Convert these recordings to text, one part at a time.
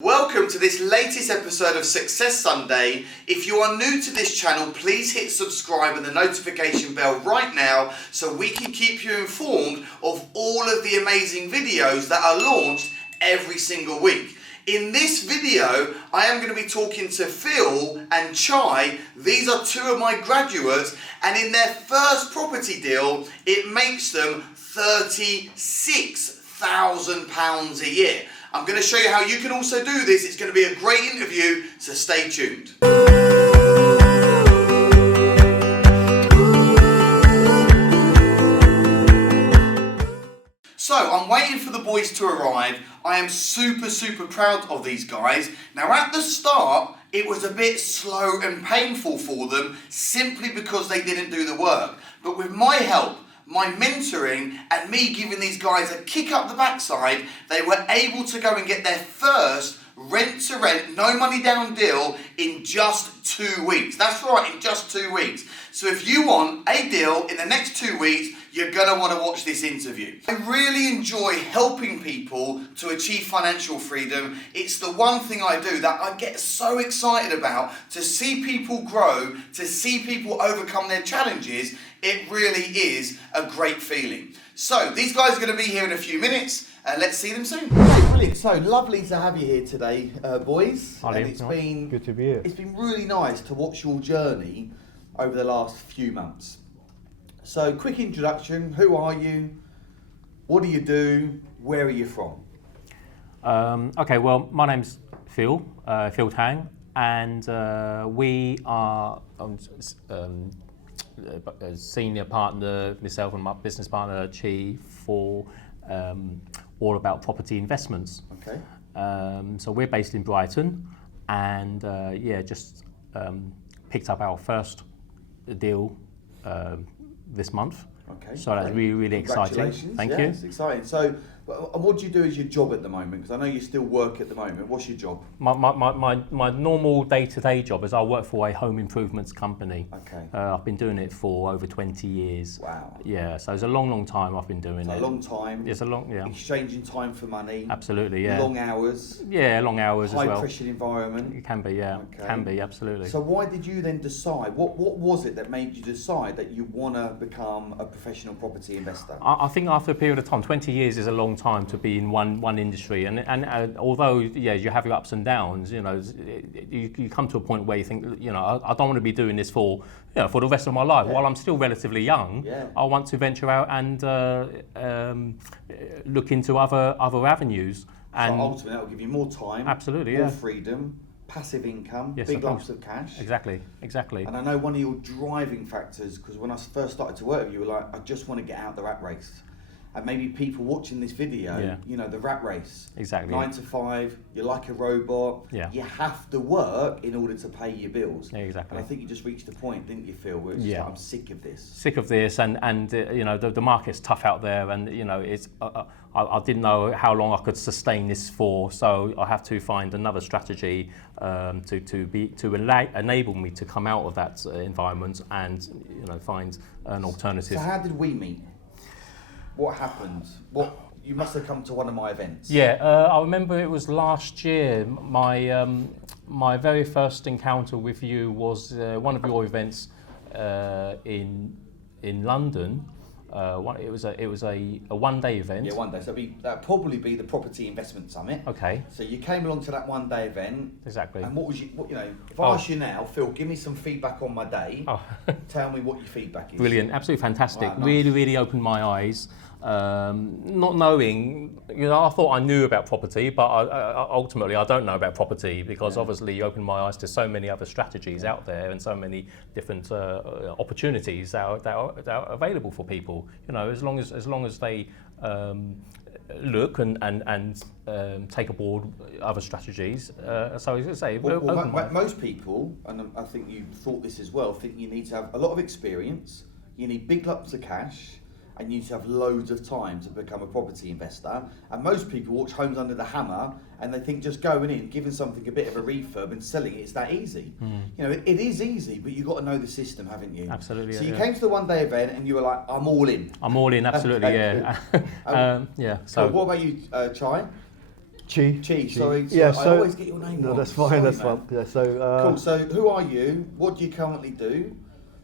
Welcome to this latest episode of Success Sunday. If you are new to this channel, please hit subscribe and the notification bell right now so we can keep you informed of all of the amazing videos that are launched every single week. In this video, I am going to be talking to Phil and Chai. These are two of my graduates, and in their first property deal, it makes them £36,000 a year. I'm going to show you how you can also do this. It's going to be a great interview, so stay tuned. So I'm waiting for the boys to arrive. I am super proud of these guys. Now at the start, it was a bit slow and painful for them simply because they didn't do the work. But with my help, my mentoring and me giving these guys a kick up the backside, they were able to go and get their first rent-to-rent, no money down deal in just 2 weeks. That's right, in just 2 weeks. So if you want a deal in the next 2 weeks, you're going to want to watch this interview. I really enjoy helping people to achieve financial freedom. It's the one thing I do that I get so excited about, to see people grow, to see people overcome their challenges. It really is a great feeling. So these guys are going to be here in a few minutes. Let's see them soon. Okay, brilliant. So lovely to have you here today, boys. Hi, and Liam. it's been good to be here. It's been really nice to watch your journey over the last few months. So, quick introduction. Who are you? What do you do? Where are you from? Okay, well, my name's Phil, Phil Tang, and we are a senior partner, myself and my business partner, Chi, for all about property investments. Okay. So we're based in Brighton, and just picked up our first deal this month. Okay. So that's really exciting. Congratulations. Thank yeah, you. It's exciting. So, what do you do as your job at the moment? Because I know you still work at the moment. What's your job? My normal day-to-day job is I work for a home improvements company. Okay. I've been doing it for over 20 years. Wow. Yeah, so it's a long time I've been doing It's it. a long time. It's a long, yeah. Exchanging time for money. Absolutely, yeah. Long hours. Yeah, long hours as well. High pressure environment. It can be, yeah. Okay. Can be, absolutely. So why did you then decide? What was it that made you decide that you want to become a professional property investor? I think after a period of time, 20 years is a long time to be in one industry, and although you have your ups and downs, you come to a point where you think, I don't want to be doing this for the rest of my life. Yeah. While I'm still relatively young, Yeah. I want to venture out and look into other avenues. And So ultimately that will give you more time, absolutely, more yeah. freedom, passive income, Yes, big of lumps course. of cash. Exactly. And I know one of your driving factors, because when I first started to work with you, you were like, I just want to get out the rat race. And maybe people watching this video, the rat race. Exactly. 9 to 5, you're like a robot. Yeah. You have to work in order to pay your bills. Yeah, exactly. And I think you just reached a point, didn't you, Phil, where it's just Yeah. like, I'm sick of this. Sick of this, and the market's tough out there, and it's I didn't know how long I could sustain this for, so I have to find another strategy to enable me to come out of that environment and find an alternative. So how did we meet? What happened? You must have come to one of my events. Yeah, I remember it was last year. My very first encounter with you was one of your events in London. It was a one-day event. Yeah, one day. So that'd probably be the Property Investment Summit. Okay. So you came along to that one-day event. Exactly. And what was if I ask you now, Phil, give me some feedback on my day. Oh. Tell me what your feedback is. Brilliant, absolutely fantastic. Wow, nice. Really opened my eyes. Not knowing, I thought I knew about property, but ultimately I don't know about property, because obviously you opened my eyes to so many other strategies out there and so many different opportunities that are available for people. As long as they look and take aboard other strategies. So as I say, most people, and I think you thought this as well, think you need to have a lot of experience, you need big lumps of cash, and you need to have loads of time to become a property investor. And most people watch Homes Under the Hammer and they think just going in, giving something a bit of a refurb and selling it is that easy. It is easy, but you've got to know the system, haven't you? Absolutely. So you came to the one-day event and you were like, I'm all in. I'm all in, absolutely, Okay. yeah. Yeah. So So what about you, Chai? Chi. Sorry, Yeah, I always get your name no, wrong. that's fine. Sorry, That's man. fine. Yeah, so Cool. So who are you? What do you currently do?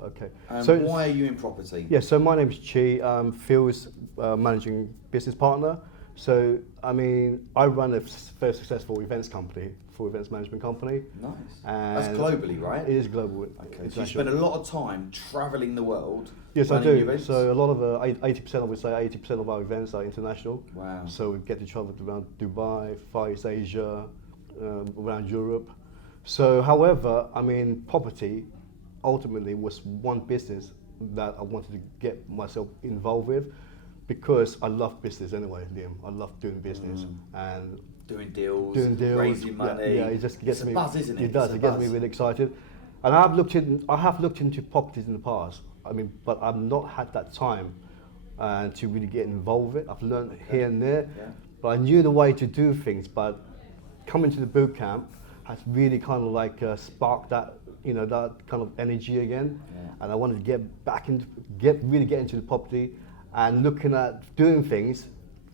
okay. And So why are you in property? yeah, so my name's Chi. Phil's managing business partner. So I mean, I run a very successful events company, full events management company. Nice. And That's globally, right? It is global. Okay. So you international. spend a lot of time travelling the world. Yes, I running do. events? So a lot of 80%, I would say 80% of our events are international. Wow. So we get to travel around Dubai, Far East Asia, around Europe. So, however, I mean, property ultimately was one business that I wanted to get myself involved with because I love business anyway, Liam. I love doing business and doing deals, Yeah, raising money. yeah, it just gets it's me. a buzz, isn't it? It does. It's a It gets me buzz. really excited. And I have looked into properties in the past. I mean, but I've not had that time to really get involved with it. I've learned here and there, Yeah. but I knew the way to do things. But coming to the boot camp has really kind of like sparked that, that kind of energy again. Yeah. And I wanted to really get into the property and looking at doing things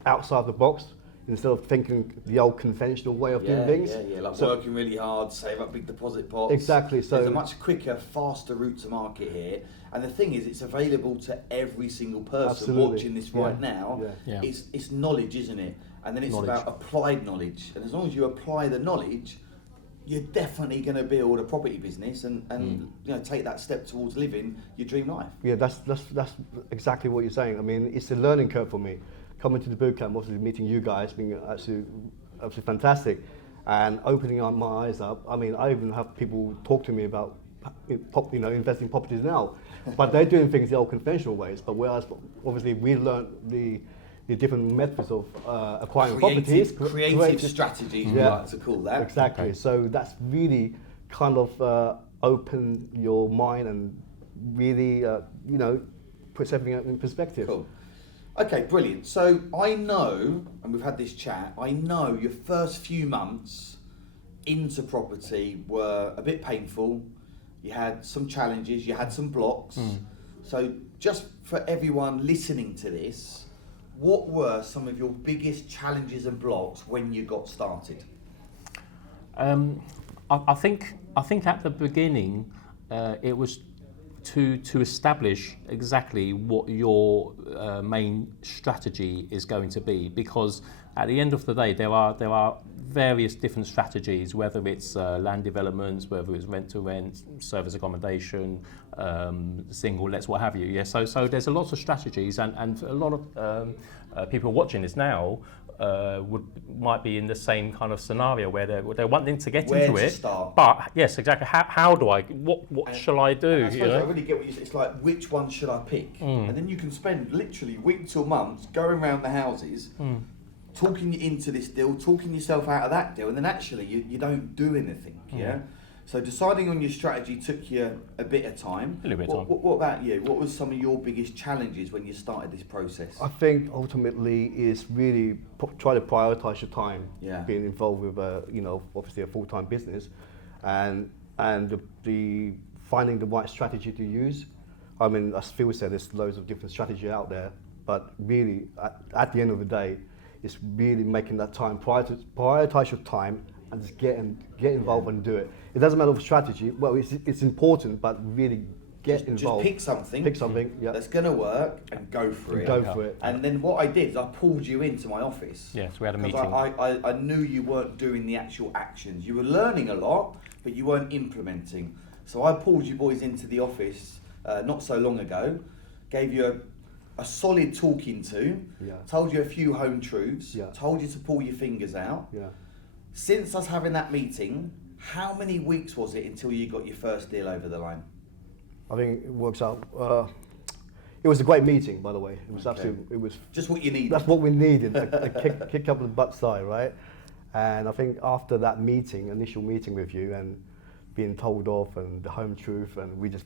outside the box instead of thinking the old conventional way of doing things. Yeah, like So- working really hard, save up big deposit pots. Exactly, so- there's a much quicker, faster route to market here. And the thing is, it's available to every single person Absolutely. watching this Yeah. right now. Yeah. It's knowledge, isn't it? And then it's Knowledge. about applied knowledge. And as long as you apply the knowledge, you're definitely going to build a property business and take that step towards living your dream life. Yeah, that's exactly what you're saying. I mean, it's a learning curve for me. Coming to the boot camp, obviously meeting you guys, being absolutely fantastic, and opening up my eyes up. I mean, I even have people talk to me about, investing in properties now, but they're doing things the old conventional ways. But whereas, obviously, we learned the different methods of acquiring properties, Creative strategies, we Yeah. like to call that. Exactly. Okay. So that's really kind of open your mind and really, puts everything in perspective. Cool. Okay, brilliant. So I know, and we've had this chat, I know your first few months into property were a bit painful. You had some challenges, you had some blocks. So just for everyone listening to this, what were some of your biggest challenges and blocks when you got started? I think at the beginning it was to establish exactly what your main strategy is going to be, because at the end of the day there are various different strategies, whether it's land developments, whether it's rent to rent, service accommodation, single lets, what have you. Yeah, so there's a lot of strategies, and a lot of people watching this now might be in the same kind of scenario where they're wanting to get Where into to it. start? But yes, exactly. How do I? What shall I do? And I suppose I really get what you say. It's like, which one should I pick? And then you can spend literally weeks or months going around the houses, talking you into this deal, talking yourself out of that deal, and then actually you don't do anything. Yeah. So deciding on your strategy took you a bit of time. A little bit of time. What about you? What was some of your biggest challenges when you started this process? I think ultimately is really try to prioritize your time. Yeah. Being involved with obviously a full-time business, and the finding the right strategy to use. I mean, as Phil said, there's loads of different strategy out there, but really at the end of the day, it's really making that time prioritize your time and just get involved and do it. It doesn't matter of strategy. Well, it's important, but really get involved. Just pick something. Pick something. Yeah. That's going to work and go for it. Go for it. And then what I did is I pulled you into my office. Yes, we had a 'Cause meeting. I knew you weren't doing the actual actions. You were learning a lot, but you weren't implementing. So I pulled you boys into the office not so long ago, gave you a solid talking to, Yeah. told you a few home truths, Yeah. told you to pull your fingers out. Yeah. Since us having that meeting, how many weeks was it until you got your first deal over the line? I think it works out. It was a great meeting, by the way. It was Okay. absolutely. It was. Just what you needed. That's what we needed. a kick up the butt side, right? And I think after that initial meeting with you, and being told off, and the home truth, and we just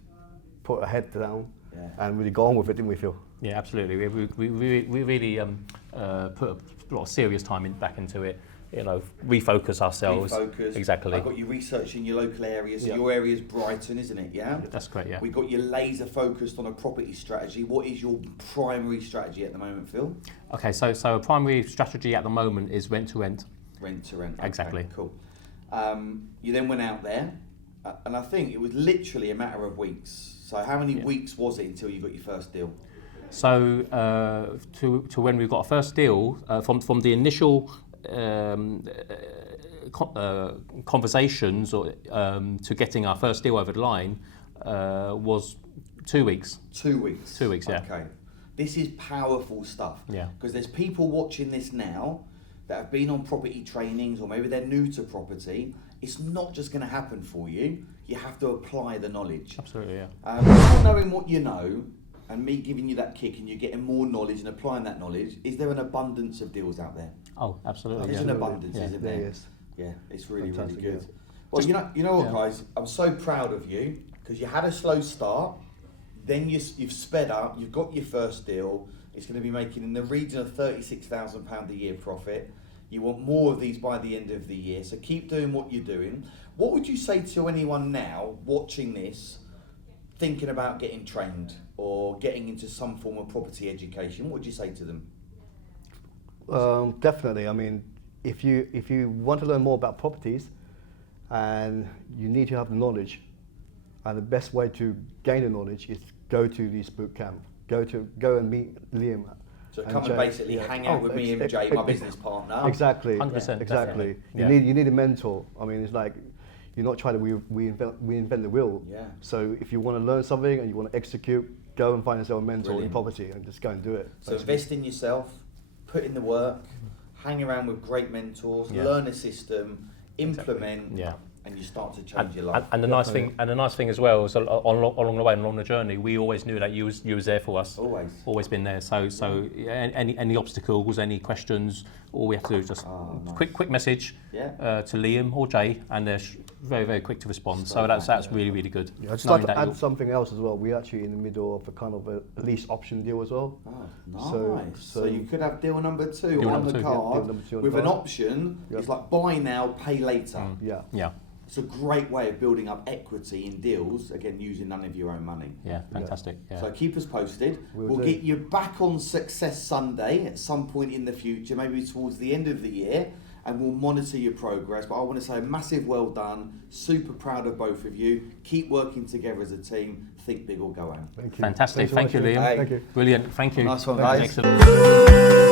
put our head down and really go on with it, didn't we, Phil? Yeah, absolutely. We really put a lot of serious time back into it. Refocus ourselves. Refocus. Exactly. I got you researching your local area. So Yeah. your area's Brighton, isn't it? Yeah. That's great. Yeah. We got you laser focused on a property strategy. What is your primary strategy at the moment, Phil? Okay, so a primary strategy at the moment is rent to rent. rent to rent. Okay, Exactly. cool. You then went out there, and I think it was literally a matter of weeks. So how many weeks was it until you got your first deal? So to when we got our first deal, from the initial conversations or to getting our first deal over the line was 2 weeks. 2 weeks. 2 weeks, yeah. Okay. This is powerful stuff. Yeah. Because there's people watching this now that have been on property trainings, or maybe they're new to property. It's not just going to happen for you. You have to apply the knowledge. Absolutely, yeah. Not knowing what you know, and me giving you that kick, and you're getting more knowledge and applying that knowledge, is there an abundance of deals out there? Oh, absolutely. There's yeah. an abundance, Yeah. isn't There there? is. Yeah, it's really, Fantastic, really good. yeah. Well, you know what, yeah. guys? I'm so proud of you, because you had a slow start, then you've sped up, you've got your first deal. It's going to be making in the region of £36,000 a year profit. You want more of these by the end of the year, so keep doing what you're doing. What would you say to anyone now watching this, thinking about getting trained or getting into some form of property education? What would you say to them? Definitely. I mean, if you want to learn more about properties, and you need to have the knowledge, and the best way to gain the knowledge is go to this boot camp. Go and meet Liam. So and come Jay. and basically Yeah. hang out with me and Jay, my business partner. Exactly. 100%, Exactly. definitely. Yeah. You need a mentor. I mean, it's like you're not trying to reinvent the wheel. Yeah. So if you want to learn something and you want to execute, go and find yourself a mentor Brilliant. in property and just go and do it. So basically. invest in yourself, put in the work, hang around with great mentors, Yeah. learn a system, implement, Yeah. and you start to change your life. And the nice thing as well is along the way and along the journey, we always knew that you was there for us. Always. Been there. So any obstacles, any questions, all we have to do is just nice. quick message Yeah. to Liam or Jay, and they're very quick to respond. So that's really good. Yeah, I'd just Knowing like to that add you'll- something else as well. We're actually in the middle of a kind of a lease option deal as well. Oh, nice. So- So you could have deal number 2 Deal on number the 2. Yeah, card deal number 2 on with the an card. option. Yep. It's like buy now, pay later. Yeah. Yeah, It's a great way of building up equity in deals, again, using none of your own money. yeah, fantastic. Yeah. So keep us posted. Will We'll do. get you back on Success Sunday at some point in the future, maybe towards the end of the year, and we'll monitor your progress. But I want to say a massive well done. Super proud of both of you. Keep working together as a team. Think big or go home. Thank you. Fantastic. Thanks so Thank you, much, Liam. Thank you. Brilliant. Thank you. Nice one, guys. Excellent.